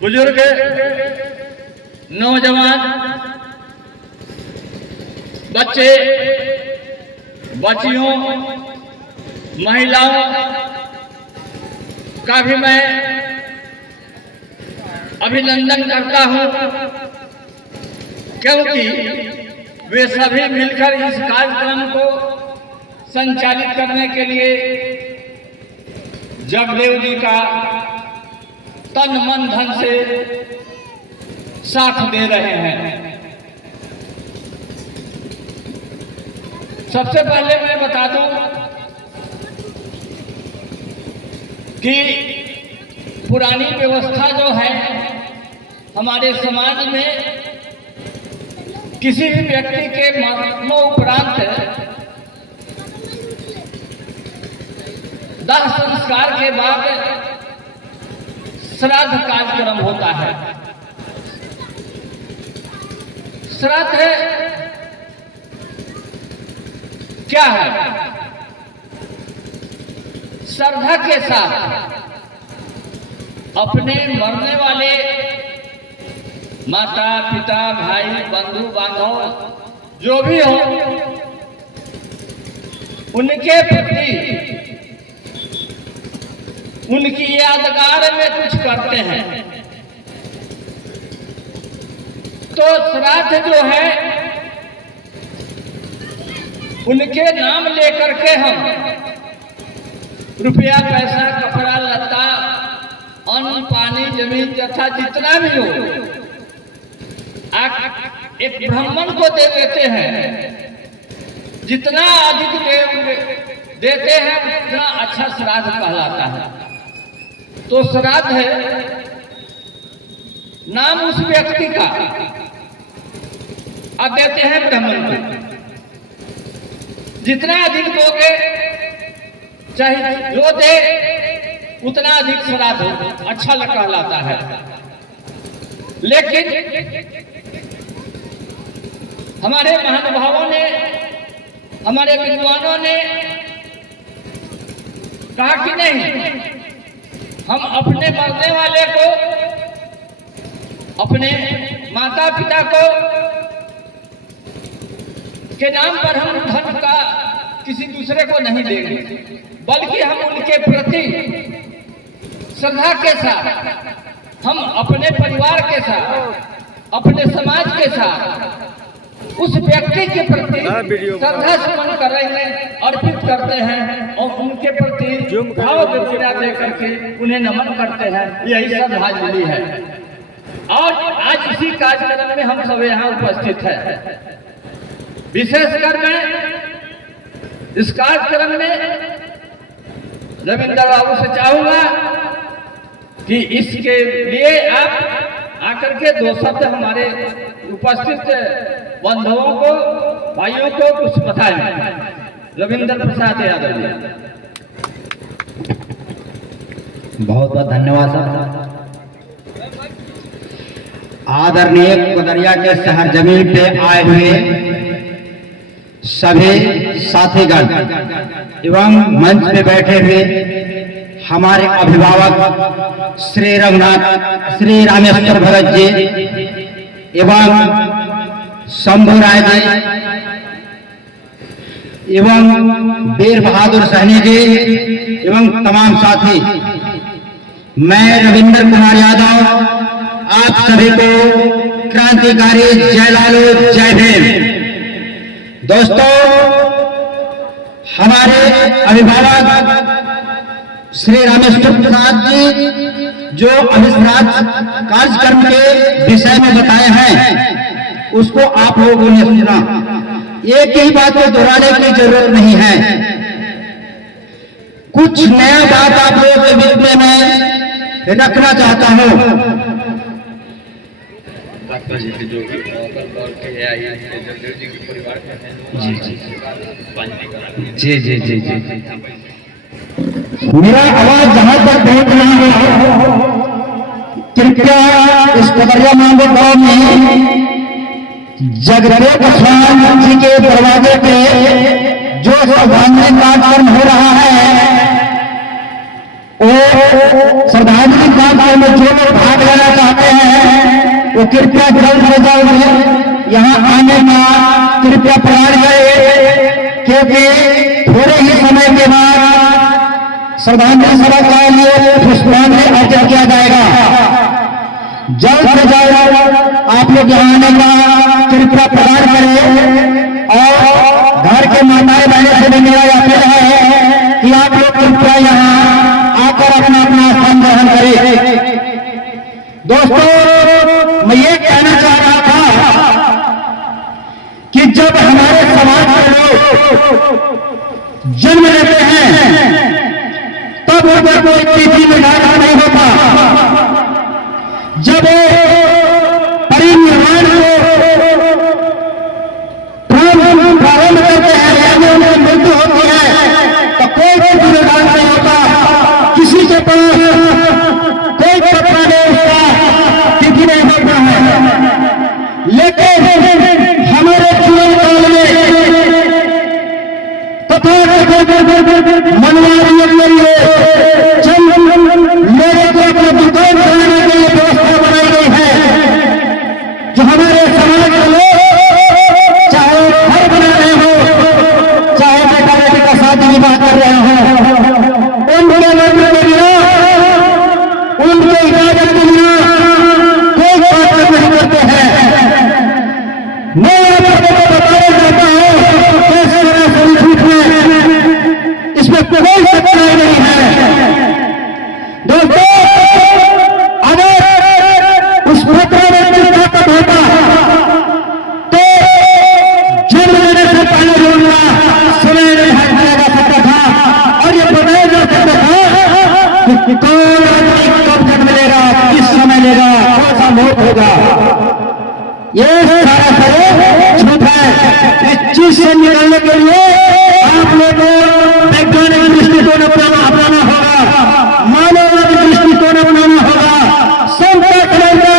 बुजुर्ग, नौजवान, बच्चे, बच्चियों, महिलाओं का भी मैं अभिनंदन करता हूं, क्योंकि वे सभी मिलकर इस कार्यक्रम को संचालित करने के लिए जगदेव जी का तन मन धन से साथ दे रहे हैं। सबसे पहले मैं बता दूं कि पुरानी व्यवस्था जो है हमारे समाज में, किसी भी व्यक्ति के मरणोपरांत दाह संस्कार के बाद श्राद्ध कार्यक्रम होता है। श्राद्ध क्या है? श्रद्धा के साथ अपने मरने वाले माता पिता भाई बंधु बांधव जो भी हो, उनके प्रति उनकी यादगार में कुछ करते हैं। तो श्राद्ध जो है उनके नाम लेकर के हम रुपया पैसा कपड़ा लत्ता अन्न पानी जमीन तथा जितना भी हो एक ब्राह्मण को दे देते हैं। जितना अधिक देते हैं उतना अच्छा श्राद्ध कहलाता है। तो श्राद्ध है नाम उस व्यक्ति का, अब देते हैं ब्राह्मण को। जितना अधिक दोगे, चाहे जो दे उतना अधिक श्राद्ध अच्छा कहलाता है। लेकिन हमारे महानुभावों ने, हमारे विद्वानों ने कहा कि नहीं, हम अपने मरने वाले को, अपने माता पिता को के नाम पर हम धन का किसी दूसरे को नहीं देंगे, बल्कि हम उनके प्रति श्रद्धा के साथ, हम अपने परिवार के साथ, अपने समाज के साथ उस व्यक्ति के प्रति श्रद्धा सुमन करेंगे, अर्पित करते हैं और उनके प्रति भाव दक्षिणा दे करके उन्हें नमन करते हैं। यही श्रद्धांजलि है। और आज इसी कार्यक्रम में हम सब यहाँ उपस्थित हैं। विशेषकर मैं इस कार्यक्रम में रविंद्र बाबू से चाहूंगा कि इसके लिए आप आकर के दो शब्द हमारे उपस्थित बंधुओं को, भाइयों को कुछ बताएं। रविंद्र प्रसाद यादव जी। बहुत बहुत धन्यवाद सर। आदरणीय कोदरिया के शहर जमीन पे आए हुए सभी साथीगण एवं मंच पे बैठे हुए हमारे अभिभावक श्री रघुनाथ, श्री रामेश्वर भगत जी एवं शंभू राय जी एवं वीर बहादुर सहनी जी एवं तमाम साथी, मैं रविंद्र कुमार यादव आप सभी को क्रांतिकारी जय लालू जय भीम। दोस्तों, हमारे अभिभावक श्री रामेश्वर प्रसाद जी जो अभिश्राद्ध कार्यक्रम के विषय में बताए हैं उसको आप लोगों ने सुना। एक ही बात को दोहराने की जरूरत नहीं है। कुछ नया बात आप लोगों के बीच में मैं रखना चाहता हूं। जी जी जी जी मेरा आवाज जहां तक पहुंच रहा है, कृपया इस कोदरिया मांगो गांव में जगदेव गोस्वामी जी के दरवाजे पे जो श्रद्धांजलि कार्यक्रम हो रहा है, वो श्रद्धांजलि कार्यक्रम में जो लोग भाग लेना चाहते वो कृपया जल्द से जल्द यहाँ आने का कृपया प्रयास करें, क्योंकि थोड़े ही समय के बाद श्रद्धांजलि सभा के लिए पुष्पांजलि अर्पित किया जाएगा। जल्द से जल्द आप लोग यहाँ आने का कृपया प्रदान करें और घर के माताएं बहनें से भी मेरा अपील है कि आप लोग कृपया यहाँ आकर अपना अपना स्थान ग्रहण करें। दोस्तों, मैं ये कहना चाह रहा था कि जब हमारे समाज के लोग जन्म लेते हैं तब उधर कोई तिथि निर्धारण नहीं होता। जब परिनिर्वाण को प्रारंभ करते हैं यानी उनकी मृत्यु होती है तो कोई तिथि निर्धारण नहीं होता। किसी के पास कोई पता नहीं होता, तिथि नहीं होता है। लेकिन हमारे जीवन काल में तथा मनवारियों के लिए चंद लोगों को अपने दुकान बनाने के लिए व्यवस्था बनाई गई है, जो हमारे समाज के लोग चाहे घर बना रहे हो, चाहे बेटा बेटी का शादी विवाह कर रहे हो, उनके मर्जी के बिना, उनके इजाजत के बिना कोई बात नहीं करते हैं। मैं आपको बताना चाहता हूं कैसे संस्कृत में इसमें कोई सच्चाई नहीं है। दोस्तों, अगर उस पत्र में ताकत होता तो जन्म लेने से पहले जोड़ना समय निर्धारित किया जा सकता था और ये बताया जा सकता था कि कौन आदमी कब जन्म लेगा, किस समय लेगा, कौन सा मुहूर्त होगा। ये सारा सब झूठ है। इस चीज से निकलने के लिए आप लोगों को वैज्ञानिक दृष्टिकोण अपनाना होगा, मानववादी दृष्टिकोण अपनाना होगा, समता करेगा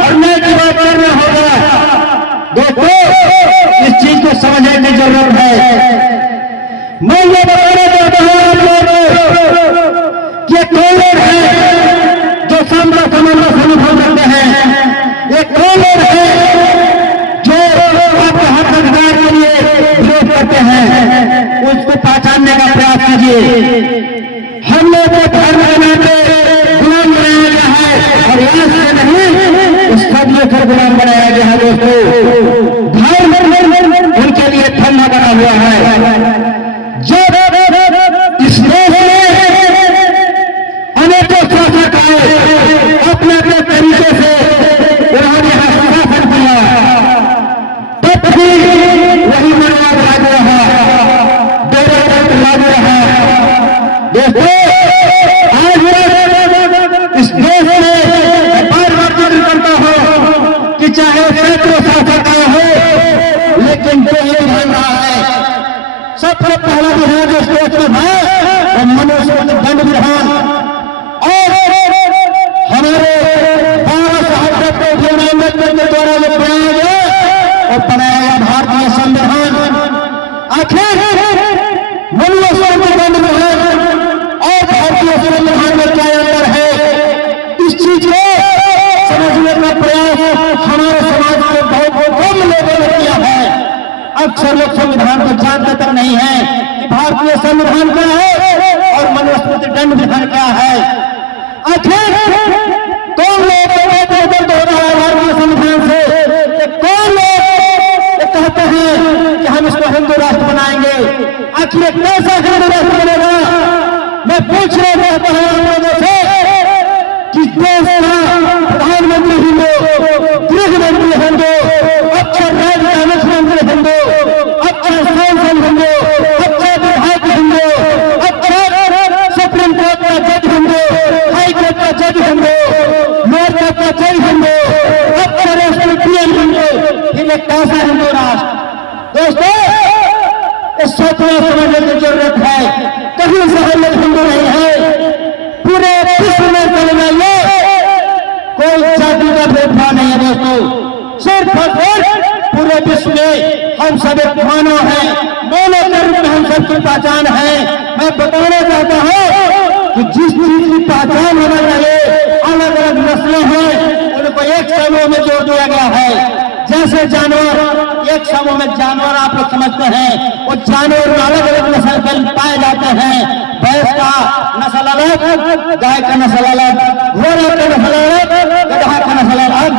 और न्याय की बात करना होगा। दोस्तों, इस चीज को समझने की जरूरत है। मैं ये बताना चाहता हूँ आप लोगों कि कौन लोग हैं जो समता समानता अनुभव करते हैं, ये कौन लोग हैं जो आपके हक अधिकार के लिए विरोध करते हैं, उसको पहचानने का प्रयास कीजिए। हम लोग को धर्म के नाते गुलाम बनाया गया है और यहाँ से नहीं सदियों से गुलाम बनाया गया है। दोस्तों, धर्म उनके लिए फंदा बना हुआ है। जब इस देश में अनेकों शासक आए अपने अपने तरीके से उन्होंने शासन किया, तब भी वही मनवाद लागू रहा, बेरोजगार लागू रहा। दोस्तों, आज इस देश में बार बार जिक्र करता हो कि चाहे सैकड़ों शासक आए हो, लेकिन जो ये ध्यान रहा है सबसे पहला विधान जो देश में है वो मनुष्य दंड विधान और हमारे बाबा साहब डॉक्टर भीमराव अम्बेडकर के द्वारा जो बनाया गया और बनाया गया भारतीय संविधान। आखिर मनुष्य दंड विधान और भारतीय संविधान में क्या अंतर है, इस चीज को समझने का प्रयास हमारे समाज के बहुत कम लोगों ने किया है। अक्सर लोग संविधान को जानते तक नहीं है कि भारतीय संविधान क्या है और मनुस्मृति दंड विधान क्या है। आखिर कौन लोग दर्द हो रहा है भारतीय संविधान से, कौन लोग कहते हैं कि हम इसको हिंदू राष्ट्र बनाएंगे। आखिर कैसा हिंदू राष्ट्र बनेगा? मैं पूछना चाहता हूं आप लोगों से कि देश का प्रधानमंत्री हिंदू, गृह मंत्री हिंदू, अच्छा राज्य का मुख्यमंत्री हिंदू, अच्छा सांसद हिंदू, अच्छा विधायक हिंदू, अच्छा सुप्रीम कोर्ट का जज हिंदू, हाई कोर्ट का जज हिंदू, लोक कोर्ट का जज हिंदू, अच्छा राष्ट्रपति हिंदू, ये कैसा हिंदू राष्ट्र? दोस्तों, इस सोचने समझने की जरूरत है। कहीं से हम लोग हिंदू नहीं है, पूरे विश्व में चले जाइए कोई जाति का भेदभाव नहीं है। दोस्तों, सिर्फ और सिर्फ पूरे विश्व में हम सब एक मानव हैं, मानव के रूप में हम सबकी पहचान है। मैं बताना चाहता हूँ कि जिस चीज की पहचान होना चाहिए, अलग अलग नस्लें हैं, उनको एक जैसे जानवर, एक समूह में जानवर आप लोग समझते हैं, वो जानवर में अलग अलग नस्ल के पाए जाते हैं। भैंस का नस्ल अलग, गाय का नस्ल अलग, घोड़े का नस्ल अलग, गधा का नस्ल अलग,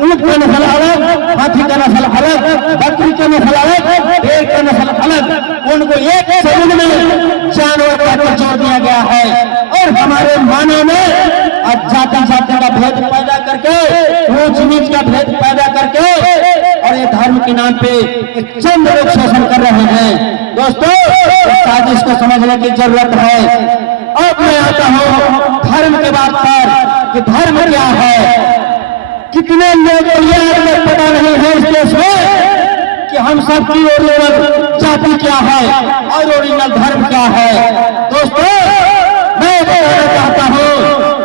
ऊंट का नस्ल अलग, हाथी का नस्ल अलग, बकरी का नस्ल अलग, भेड़ का नस्ल अलग। उनको एक समूह में जानवर का जोड़ दिया गया है। और हमारे मानव में जाति जाति का भेद पैदा करके, ऊंच नीच का भेद पैदा करके, और ये धर्म के नाम पे चंद लोग शोषण कर रहे हैं। दोस्तों, साजिश को समझने की जरूरत है। अब मैं आता हूँ धर्म के बात पर कि धर्म क्या है। कितने लोग को पता नहीं है इस देश में कि हम सबकी ओरिजिनल जाति क्या है और ओरिजिनल धर्म क्या है। दोस्तों, मैं बताना चाहता हूँ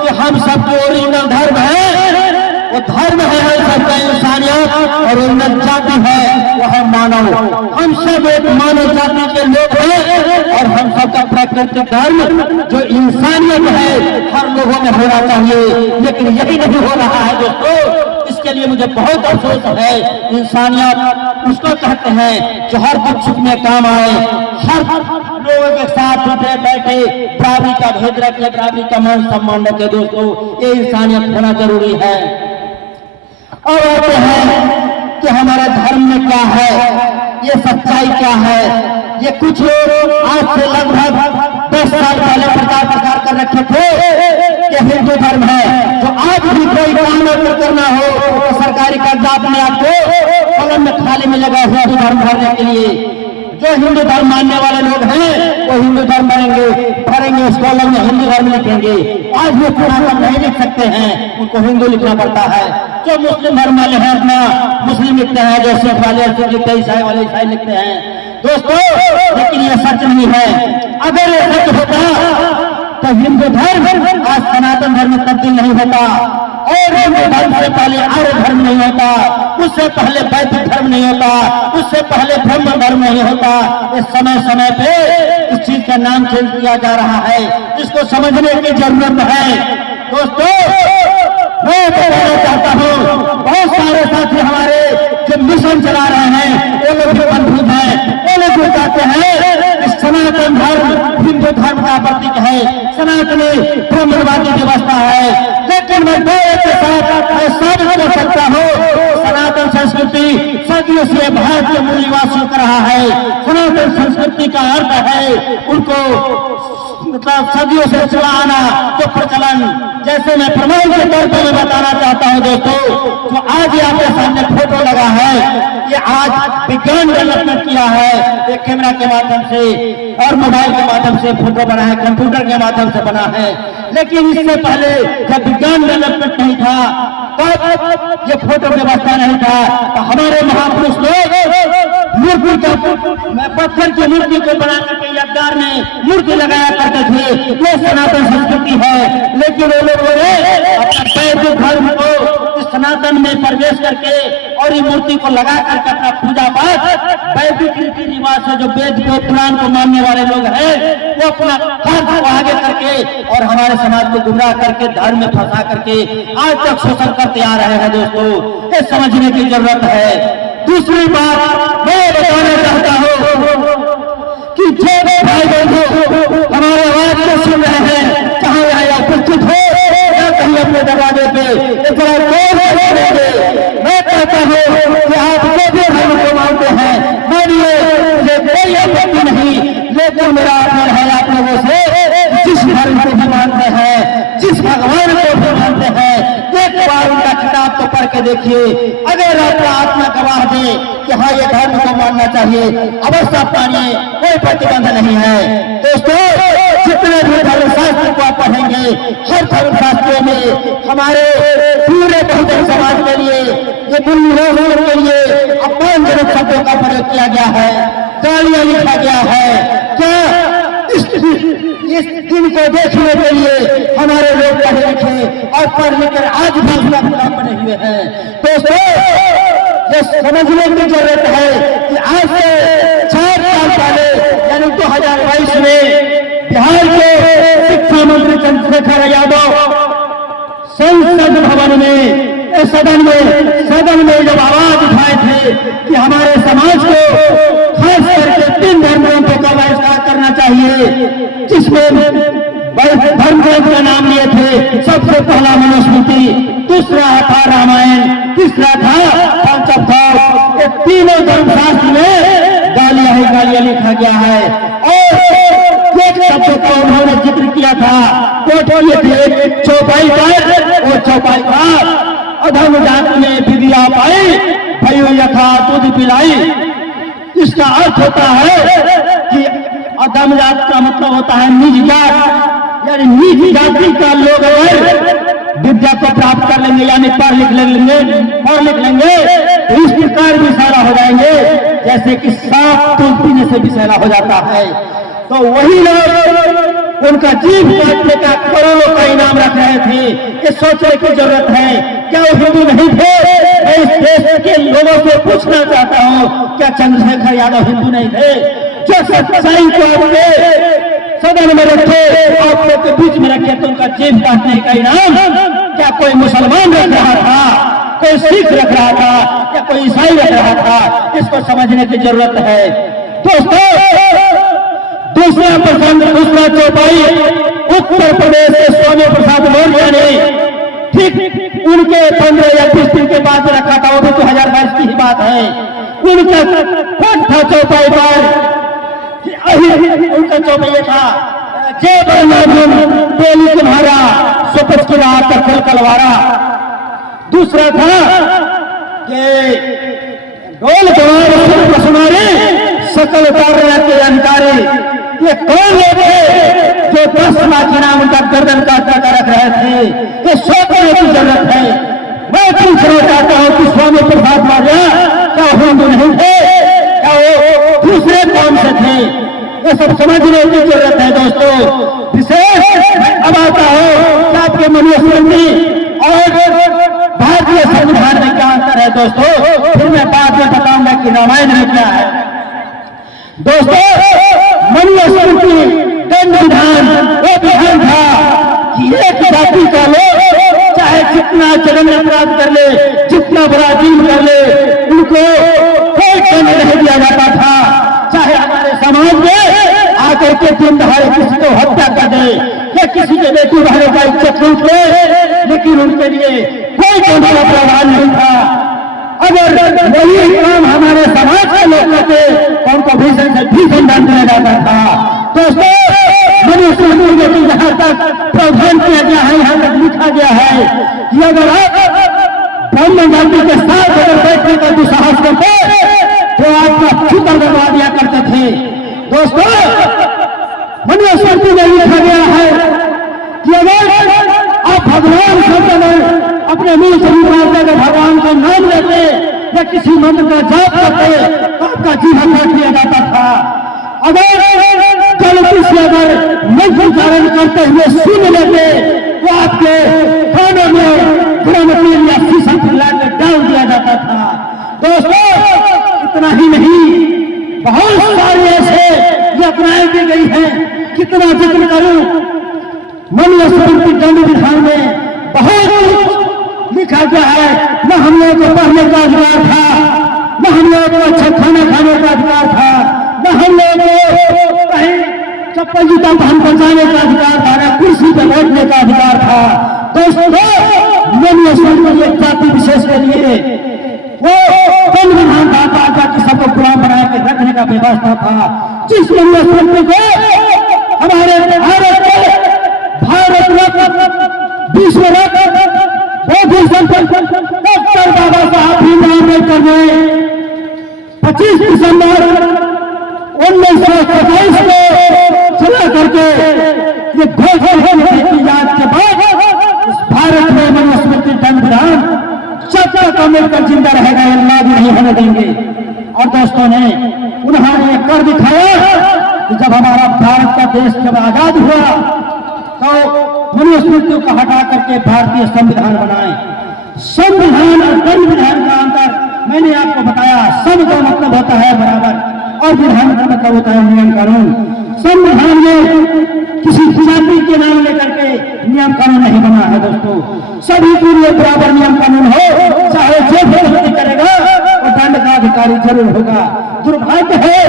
कि हम सबकी ओरिजिनल धर्म है, वो धर्म है हम सबका इंसानियत, और ओरिजिनल जाति है वो है मानव। हम सब एक मानव जाति के लोग हैं, और हम सबका प्राकृतिक धर्म जो इंसानियत है हर लोगों में होना चाहिए, लेकिन यही नहीं हो रहा है। दोस्तों, इसके लिए मुझे बहुत अफसोस है। इंसानियत उसको कहते हैं जो हर दुख सुख में काम आए, हर लोगों के साथ उठे बैठे, बराबरी का भेद रखे, बराबरी का मान सम्मान रखे। दोस्तों, ये इंसानियत होना जरूरी है। और आते हैं कि हमारे धर्म में क्या है, ये सच्चाई क्या है। ये कुछ लोग आज से लगभग 10 साल पहले प्रचार कर रखे थे कि हिंदू धर्म है, जो आज भी कोई काम अगर करना हो तो सरकारी कागजात में आपको कलम में खाली में लगा हुआ हिंदू धर्म भरने के लिए। जो हिंदू धर्म मानने वाले लोग हैं वो हिंदू धर्म भरेंगे, उस कॉलम में हिंदू धर्म लिखेंगे। आज वो पुराना नहीं लिख सकते हैं, उनको हिंदू लिखना पड़ता है। जो मुस्लिम धर्म वाले हैं अपना मुस्लिम लिखते हैं, जो सिख वाले सिख लिखते हैं, ईसाई वाले ईसाई लिखते हैं। दोस्तों, लेकिन ये सच नहीं है। अगर ये सच होता तो हिंदू धर्म आज सनातन धर्म में तब्दील नहीं होता, और हिंदू धर्म से पहले आर्य धर्म नहीं होता, उससे पहले वैदिक धर्म नहीं होता, उससे पहले ब्रह्म धर्म नहीं होता। इस समय समय पे इस चीज का नाम चेंज किया जा रहा है, इसको समझने की जरूरत है। दोस्तों, मैं बताना चाहता हूँ, बहुत सारे साथी हमारे जो मिशन चला रहे हैं वो लोग भी बंधुत हैं। वो लोग जो कहते हैं सनातन धर्म हिंदू धर्म का प्रतीक है, सनातनी ब्रह्मवादी व्यवस्था है। लेकिन मैं के साथ मैं साबित कर सकता हूँ, सनातन संस्कृति सदियों से भारत के मूल निवासियों का रहा है। सनातन संस्कृति का अर्थ है उनको मतलब सदियों से चला आना जो प्रचलन। जैसे मैं प्रमाण के तौर पर बताना चाहता हूँ दोस्तों, जो आज आपके सामने फोटो लगा है, ये आज विज्ञान डेवलपमेंट किया है। एक कैमरा के माध्यम से और मोबाइल के माध्यम से फोटो बना है, कंप्यूटर के माध्यम से बना है। लेकिन इससे पहले जब विज्ञान डेवलपमेंट नहीं था, तब ये फोटो व्यवस्था नहीं था, तो हमारे महापुरुष लोग मूर्ति का पत्थर की मूर्ति को बना करके यादगार में मूर्ति लगाया करते थे। ये सनातन संस्कृति है। लेकिन वो लोगों ने अपना वैदिक धर्म को इस सनातन में प्रवेश करके और ये मूर्ति को लगा करके अपना पूजा पाठ वैदिक रीति रिवाज से जो वेद को पुराण को मानने वाले लोग हैं वो अपना कार्य को आगे करके और हमारे समाज को गुमराह करके धर्म में फंसा करके आज तक शोषण करते आ रहे हैं। दोस्तों, ये समझने की जरूरत है। दूसरी बात मैं बताना चाहता हूँ कि जो भाई बंधु हमारे आवाज को सुन रहे हैं, चाहे यहाँ उपस्थित हो या कहीं अपने दरवाजे पे, मैं कहता हूँ कि आप जो भी धर्म को मानते हैं मानिए, मुझे कोई आपत्ति नहीं। लेकिन मेरा आग्रह है आप लोगों से, जिस धर्म को भी मानते हैं, जिस भगवान को भी मानते हैं, एक बार उनका किताब को पढ़ के देखिए। अगर आपका आत्मा गवाह दे कि हाँ ये धर्म को मानना चाहिए, अवश्य आप मानिए, कोई प्रतिबंध नहीं है। दोस्तों, जितने भी धर्म शास्त्र को आप पढ़ेंगे, हर धर्म शास्त्रों में हमारे पूरे बहुजन समाज के लिए, ये बुनियादियों के लिए अपमानजनक शब्दों का प्रयोग किया गया है, गालियां लिखा गया है। क्या इस दिन को देखने के लिए हमारे लोग पढ़े लिखे और पढ़ लिखकर आज भी गुलाम बने हुए हैं। दोस्तों, ये समझने की जरूरत है कि आज से 4 साल पहले यानी 2022 में बिहार के शिक्षा मंत्री चंद्रशेखर यादव संसद भवन में सदन में जब आवाज उठाए थे कि हमारे समाज को खास करके 3 धर्म ग्रंथों का बहिष्कार करना चाहिए, जिसमें धर्म ग्रंथ का नाम लिए थे सबसे पहला मनुस्मृति, दूसरा था रामायण, तीसरा था पंचमवेद। ये तीनों धर्मशास्त्र में गालियां ही गालियां लिखा गया है। और एक शब्द का उन्होंने जिक्र किया था, कोट किए थे चौपाई पर और चौपाई पर, अधम जाति में विद्या पाई भयो यथा दूध पिलाई। इसका अर्थ होता है कि अधम जात का मतलब होता है नीच जात, यानी नीच जाति का लोग अगर विद्या को प्राप्त कर लेंगे यानी पढ़ लिख लेंगे तो इस प्रकार विषैला हो जाएंगे जैसे कि सांप दूध पीने से विषैला हो जाता है। तो वही लोग उनका जीव काटने का करोड़ों का इनाम रख रहे थे। ये सोचने की जरूरत है, क्या वो हिंदू नहीं थे? मैं इस देश के लोगों से पूछना चाहता हूँ, क्या चंद्रशेखर यादव हिंदू नहीं थे? जो सच्चाई को आपके सदन में रखे, आप लोग के बीच में रखे, तो उनका जीव काटने का इनाम क्या कोई मुसलमान रख रहा था, कोई सिख रख रहा था, या कोई ईसाई रख रहा था? इसको समझने की जरूरत है दोस्तों। दूसरा प्रसंग, दूसरा चौपाई उत्तर प्रदेश के स्वामी प्रसाद मौर्य ने ठीक उनके 15 या 20 दिन के बाद रखा था, वो भी 2022 की ही बात है। उनका कोट था चौपाई पर, उनका चौपाई था जय बरनाम बेली तुम्हारा सुपच की रात कर कलवारा। दूसरा था कि ढोल गवार सुनारे सकल कार्य के अधिकारी। ये कौन लोग थे जो 10 लाख इनाम उनका गर्दन काटने का रख रहे थे? ये सोचने की जरूरत है। मैं पूछना चाहता हूँ कि स्वामी प्रसाद मौर्य क्या हिंदू नहीं थे? क्या वो दूसरे कौन से थे? ये सब समझने की जरूरत है दोस्तों। विशेष अब आता है कि आपके मनुस्मृति और भारतीय संविधान में क्या अंतर है दोस्तों, फिर मैं बाद में बताऊंगा कि रामायण में क्या है। दोस्तों, मनुस्मृति दंड विधान वो विधान था कि एक जाति का लोग चाहे जितना जघन्य अपराध कर ले, जितना बड़ा जुल्म कर ले, उनको कोई दंड नहीं दिया जाता था। चाहे हमारे समाज में आकर के दिन दहाड़े किसी को हत्या कर दे या किसी के बेटी बहनों का इज्जत लूट ले, लेकिन उनके लिए कोई दंड का प्रावधान नहीं था। अगर वही काम हमारे समाज के लोग करते तो उनको भीषण से भीषण दंड दिया जाता था। दोस्तों, मनुस्मृति में जहां तक प्रावधान किया गया है, यहाँ तक लिखा गया है कि अगर आप ब्राह्मण जाति के साथ अगर बैठने का दुस्साहस करते तो आपका फिक्र करवा दिया करते थे। दोस्तों, मनुस्मृति में लिखा गया है कि अगर आप भगवान शब्द अपने मुंह से निकालते अगर भगवान का नाम लेते या किसी मंत्र का जाप करते तो आपका जीवन काट दिया जाता था। अगर गलती से अगर मंत्र उच्चारण करते हुए सुन लेते तो आपके खाने में ग्रामतील या शीशा लाकर डाल दिया जाता था। दोस्तों, इतना ही नहीं, बहुत सारे ऐसे घटनाएं दी गई हैं, कितना जिक्र करूं। मनुस्मृति दंड विधान में बहुत लिखा गया है। न हम लोगों को पढ़ने का अधिकार था, न हम लोगों को अच्छा खाना खाने का अधिकार था, न हम लोगों को कहीं चप्पल जूता पहन कर जाने का अधिकार था, न कुर्सी पर बैठने का अधिकार था। दोस्तों, मनुस्मृति एक जाति विशेष के लिए वो दंड विधान था, ताकि सबको गुलाम बना के रखने का व्यवस्था था। जिस मनुस्मृति को हमारे भारत रत्न विश्व रत्न डॉक्टर बाबा साहब भीमराव अम्बेडकर ने 25 दिसंबर 1927 को चला करके ये घोषणा की याद के बाद इस भारत में मनुस्मृति दंड विधान जब तक अम्बेडकर जिंदा रहेगा ये लागू नहीं होने देंगे। और दोस्तों ने उन्होंने कर दिखाया कि जब हमारा भारत का देश जब आजाद हुआ तो मनुस्मृति को हटा करके भारतीय संविधान बनाए। संविधान और दंड विधान का अंतर मैंने आपको बताया। सम का मतलब होता है बराबर और विधान का मतलब होता है नियम कानून। संविधान में किसी जाति के नाम लेकर के नियम कानून नहीं बना है दोस्तों। सभी के लिए बराबर नियम कानून हो, चाहे जो भी करेगा वो दंड का अधिकारी जरूर होगा। दुर्भाग्य है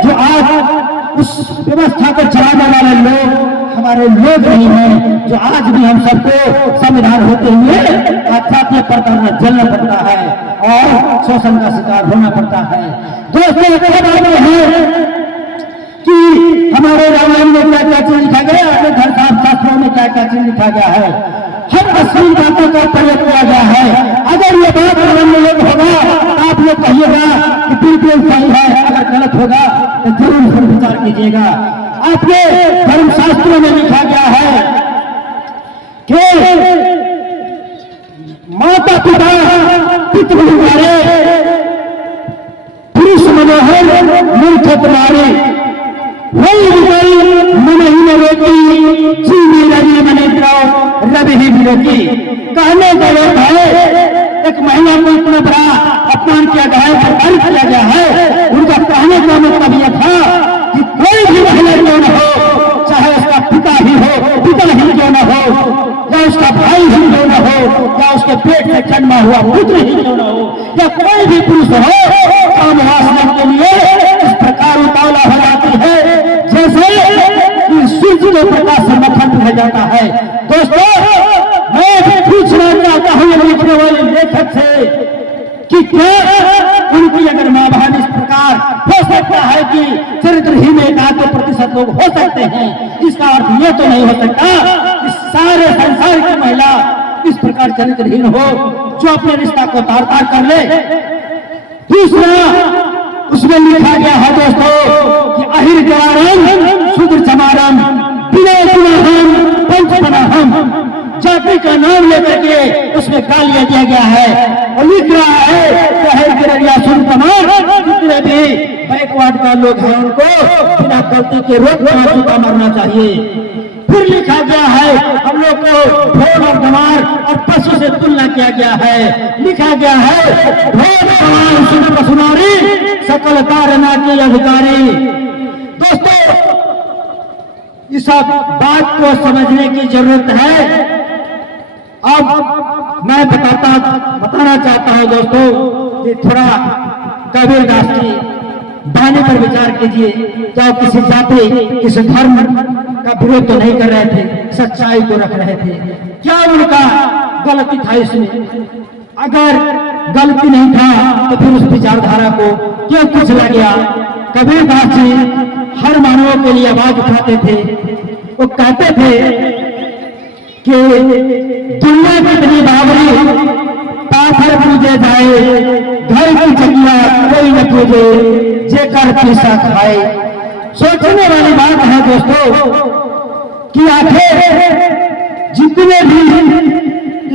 जो आज उस व्यवस्था को चलाने वाले लोग हमारे लोग नहीं हैं, जो आज भी हम सबको संविधान होते हुए आत्महत्या पर जलना पड़ता है और शोषण का शिकार होना पड़ता है। दोस्तों है कि हमारे रामायण में क्या क्या चीज लिखा गया, अपने धर्मशास्त्रों में क्या क्या चीज लिखा गया है, हर अश्लील बातों का प्रयोग किया गया है। अगर ये बात लोग होगा तो आप लोग कहिएगा कि बिल्कुल सही है, अगर गलत होगा तो जरूर इस पर विचार कीजिएगा। आपके धर्मशास्त्रों में लिखा गया है कि माता पिता पितृ पुरुष मनोहर मूर्ख तुम्हारे वही मन ही न रोकी जीवी रवि मने रवि ही विरोकी। कहने का लोग है एक महिला को इतना बड़ा अपमान किया गया है, प्रताड़ित किया गया है। उनका कहने का मतलब यह था कि कोई भी महिला क्यों न हो, चाहे उसका पिता ही क्यों न हो, या उसका भाई ही क्यों न हो, या उसके पेट से जन्मा हुआ पुत्र ही क्यों न हो, या कोई भी पुरुष हो, काम वासना के लिए इस प्रकार उतावला हो जाती है जैसे कि सूर्य के प्रकाश से मक्खन रह जाता है। दोस्तों मैं पूछना चाहता हूँ लिखने वाले लेखक से कि क्या उनकी अगर माँ बहन इस प्रकार हो सकता है कि चरित्रहीन 1% लोग हो सकते हैं, इसका अर्थ ये तो नहीं हो सकता कि सारे संसार की महिला इस प्रकार चरित्रहीन हो जो अपने रिश्ता को तार तार कर ले। दूसरा उसमें लिखा गया है दोस्तों कि अहिर जवारम शूद्र चमारम बिना पंचपनाहम, जाति का नाम लेकर के उसमें गालियां दिया गया है और लिख रहा है जितने भी बैकवर्ड का लोग हैं उनको बिना गलती के रोक फांसी का मरना चाहिए। फिर लिखा गया है हम लोग को ढोल और गंवार और पशु से तुलना किया गया है। लिखा गया है ढोल गंवार सुन पशुनारी सकल तारना के अधिकारी। दोस्तों इस बात को समझने की जरूरत है। अब मैं बताना चाहता हूं दोस्तों कि थोड़ा कबीरदास की वाणी पर विचार कीजिए। क्या किसी जाति किसी धर्म का विरोध तो नहीं कर रहे थे, सच्चाई को रख रहे थे। क्या उनका गलती था इसमें? अगर गलती नहीं था तो फिर उस विचारधारा को क्यों कुचला गया? कबीरदास जी हर मानवों के लिए आवाज उठाते थे। वो कहते थे कि दुनिया कितनी बावरी पाथर पूजे जाए, घर की जगिया कोई न पूजे जेकर पैसा खाए। सोचने वाली बात है दोस्तों कि आखिर जितने भी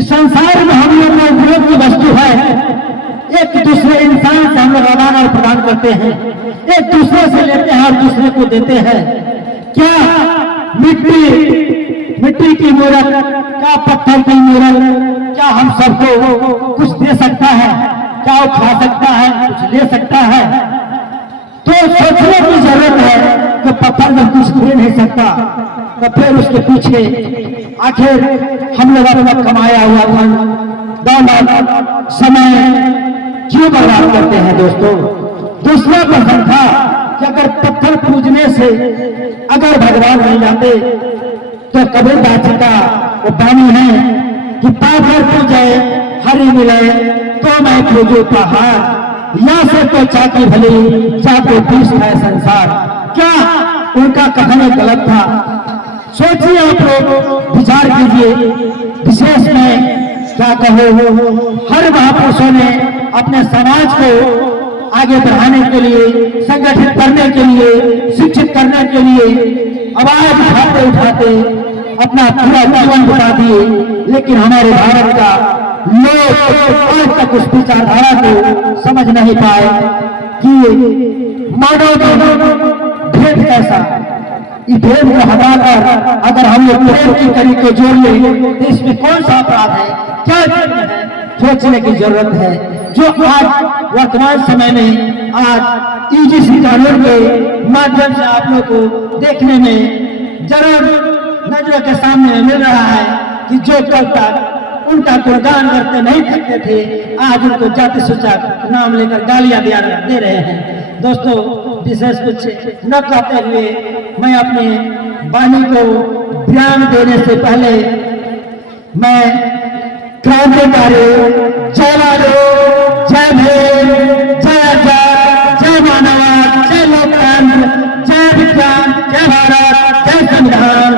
संसार में हम लोग को उपयोग की वस्तु है, एक दूसरे इंसान से हम लोग आदान और प्रदान करते हैं, एक दूसरे से लेते हैं और दूसरे को देते हैं। क्या मिट्टी की मूर्त, क्या पत्थर की मूर्त, क्या हम सबको कुछ दे सकता है? क्या वो खा सकता है, कुछ ले सकता है? तो सोचने की जरूरत है कि पत्थर में कुछ दे नहीं सकता तो फिर उसके पीछे आखिर हम लोग अपना कमाया हुआ धन दौलत समय क्यों बर्बाद करते हैं? दोस्तों दूसरा प्रश्न था कि अगर पत्थर पूजने से अगर भगवान नहीं जाते तो कबीरदास जी का वो वाणी है कि पाथर पूजे हरि मिले तो मैं पूजू पहाड़, या से तो चाकी भली चाको बीस है संसार। क्या उनका कथन गलत था? सोचिए आप लोग, विचार कीजिए। विशेष में क्या कहो, हर महापुरुषों ने अपने समाज को आगे बढ़ाने के लिए, संगठित करने के लिए, शिक्षित करने के लिए आवाज उठाते उठाते अपना पूरा जीवन बिता दिए। लेकिन हमारे भारत का लोग आज तक उस विचारधारा को समझ नहीं पाए कि मानव भेद कैसा। इस भेद को हटाकर अगर हम लोग प्रेम की कड़ी को जोड़ लें तो इसमें कौन सा अपराध है, क्या है? सोचने की जरूरत है, जो आज वर्तमान समय में आज यूजीसी कानून के माध्यम से आप लोग को देखने में जरूर नजरों के सामने मिल रहा है कि जो कल तक उनका गुणगान करते नहीं थकते थे, आज उनको जाति सूचक नाम लेकर गालियां दे रहे हैं। दोस्तों, विशेष कुछ न कहते हुए मैं अपने वाणी को विराम देने से पहले मैं क्रांतिकारी जय लालू, जय भीम, जय आजाद, जय मानववाद, जय लोकतंत्र, जय विज्ञान, जय भारत, जय संविधान,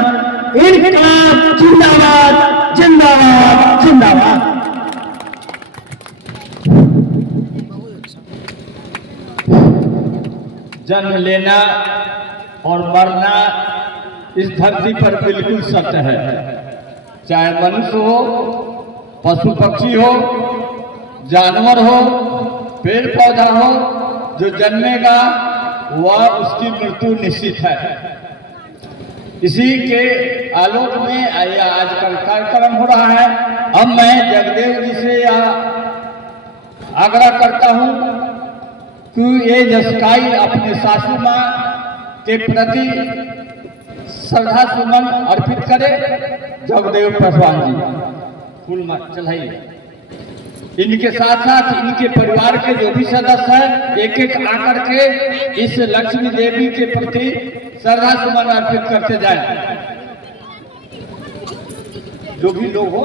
इनकलाब जिंदाबाद, जिंदाबाद, जिंदाबाद। जन्म लेना और मरना इस धरती पर बिल्कुल सत्य है, चाहे मनुष्य हो, पशु पक्षी हो, जानवर हो, पेड़ पौधा हो, जो जन्मेगा वह उसकी मृत्यु निश्चित है। इसी के आलोक में आज का कार्यक्रम हो रहा है। अब मैं जगदेव जी से आग्रह करता हूं कि ये जसकाई अपने सासू माँ के प्रति श्रद्धा सुमन अर्पित करे। जगदेव पासवान जी फूल चढ़ाइए। इनके साथ साथ इनके परिवार के जो भी सदस्य हैं एक एक आकर के इस लक्ष्मी देवी के प्रति श्रद्धा सुमन अर्पित करते जाएं। जो भी लोग हो